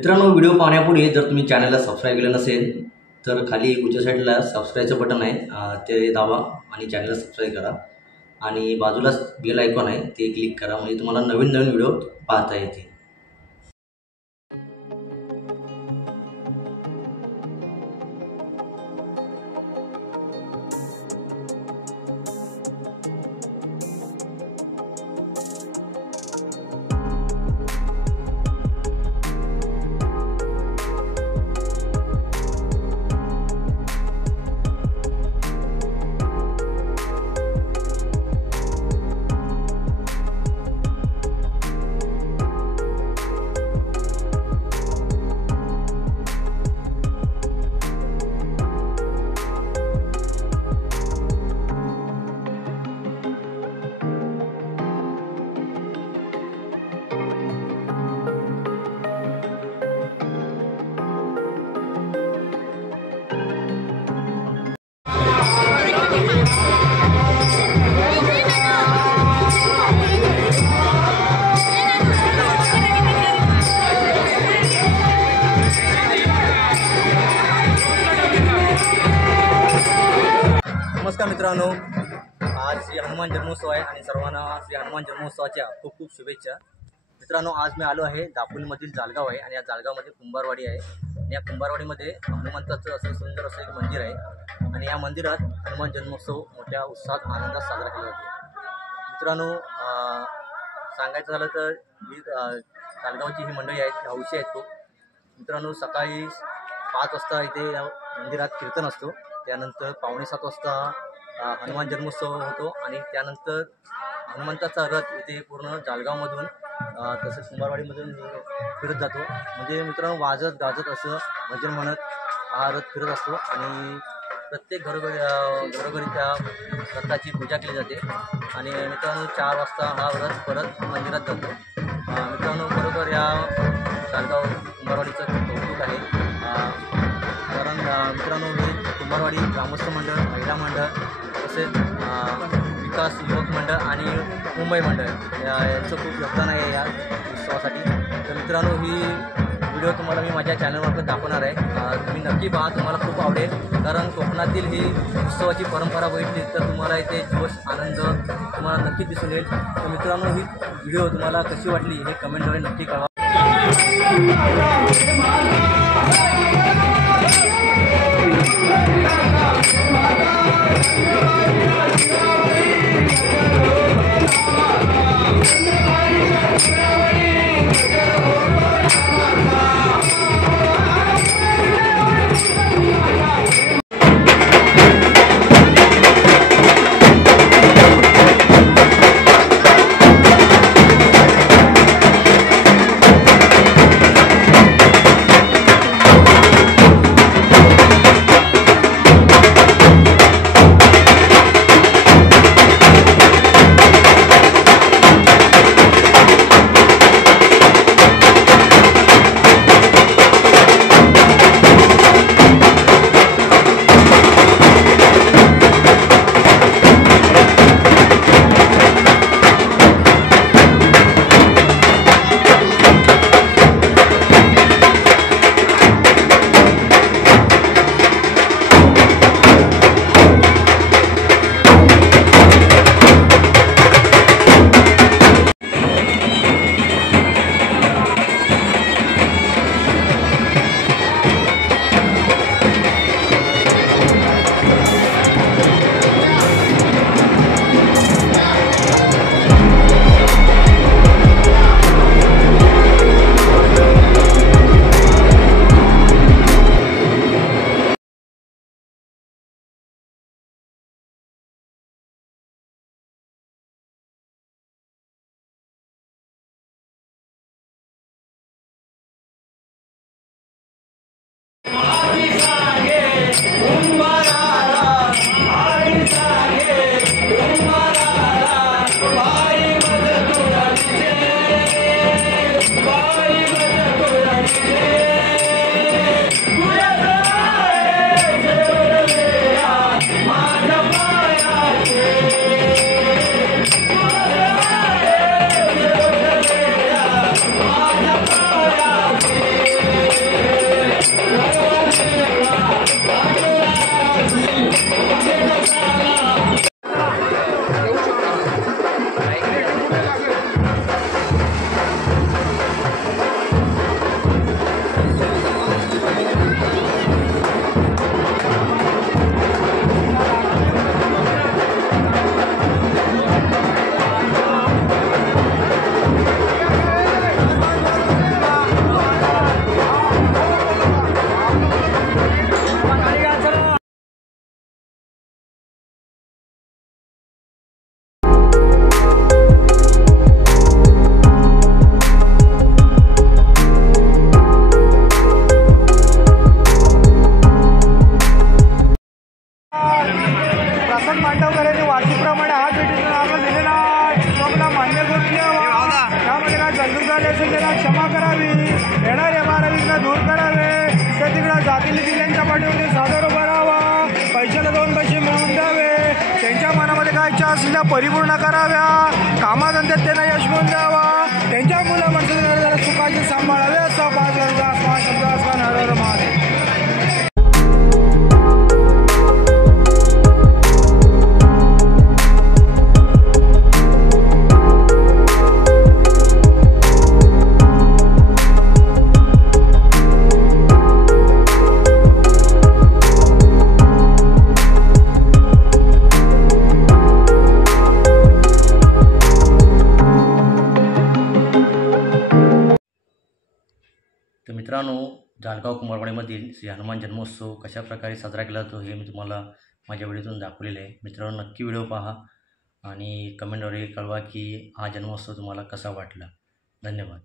मित्रांनो, व्हिडिओ पाहण्यापूर्वी जर तुम्ही चॅनलला सबस्क्राईब केलं नसेल तर खाली उजव्या साईडला सबस्क्राईबचं बटन आहे, ते दाबा आणि चॅनलला सबस्क्राईब करा आणि बाजूलाच बेल आयकॉन आहे ते क्लिक करा, म्हणजे तुम्हाला नवीन नवीन व्हिडिओ पाहता येतील. नमस्कार मित्रांनो, आज श्री हनुमान जन्मोत्सव आहे आणि सर्वांना श्री हनुमान जन्मोत्सवाच्या खूप खूप शुभेच्छा. मित्रांनो, आज मी आलो आहे दापोलीमधील जालगाव आहे आणि या जालगावमध्ये कुंभारवाडी आहे आणि या कुंभारवाडीमध्ये हनुमंताचं असं सुंदर असं एक मंदिर आहे आणि या मंदिरात हनुमान जन्मोत्सव मोठ्या उत्साहात आनंदात साजरा केला जातो. मित्रांनो, सांगायचं झालं तर ही जालगावची ही मंडळी आहेत, हौशी आहेत खूप. मित्रांनो, सकाळी 5 वाजता इथे या मंदिरात कीर्तन असतो, त्यानंतर 6:45 वाजता हनुमान जन्मोत्सव होतो आणि त्यानंतर हनुमंताचा रथ इथे पूर्ण जालगावमधून तसंच कुंभारवाडीमधून फिरत जातो. म्हणजे मित्रांनो, वाजत गाजत असं भजन म्हणत हा रथ फिरत असतो आणि प्रत्येक घरोघरी त्या रथाची पूजा केली जाते आणि मित्रांनो 4 वाजता हा रथ परत मंदिरात जातो. मित्रांनो, बरोबर या जालगाव कुंभारवाडीचं खूप कौतुक आहे, कारण मित्रांनो हे कुंभारवाडी ग्रामस्थ मंडळ, महिला मंडळ तसेच विकास युवक मंडळ आणि मुंबई मंडळ यांचं खूप योगदान आहे या उत्सवासाठी. तर मित्रांनो, ही व्हिडिओ तुम्हाला मी माझ्या चॅनलमार्फत दाखवणार आहे, तुम्ही नक्की पहा, तुम्हाला खूप आवडेल. कारण कोकणातील ही उत्सवाची परंपरा बघितली तर तुम्हाला इथे जोश आनंद तुम्हाला नक्की दिसून येईल. तर मित्रांनो, ही व्हिडिओ तुम्हाला कशी वाटली हे कमेंटद्वारे नक्की कळवा. मांडवकरांनी वार्षिकप्रमाणे हा भेटीतून आपण दिलेला तो आपला मान्य करून घ्यावा. त्यामध्ये काय गलती झाली असेल त्याला क्षमा करावी. येणारे विघ्न दूर करावे. तर तिकडं जाती जिल्ह्यांच्या पाठीमध्ये सादर उभा राहावा. पैशाला 2 पैसे मिळवून द्यावे. त्यांच्या मनामध्ये काय इच्छा असलेल्या परिपूर्ण कराव्या. कामाधंद्यात त्यांना यश मिळवून द्यावा. त्यांच्या मुलं म्हणतात सुखाचे सांभाळावे. असा 5 वर्षाचा शब्द असा नर महादेव. तर मित्रांनो, जालगाव कुंभारवाडीमधील श्री हनुमान जन्मोत्सव कशा प्रकारे साजरा केला जातो हे मी तुम्हाला माझ्या व्हिडिओतून दाखवलेले आहे. मित्रांनो, नक्की व्हिडिओ पहा आणि कमेंटद्वारे कळवा की हा जन्मोत्सव तुम्हाला कसा वाटला. धन्यवाद.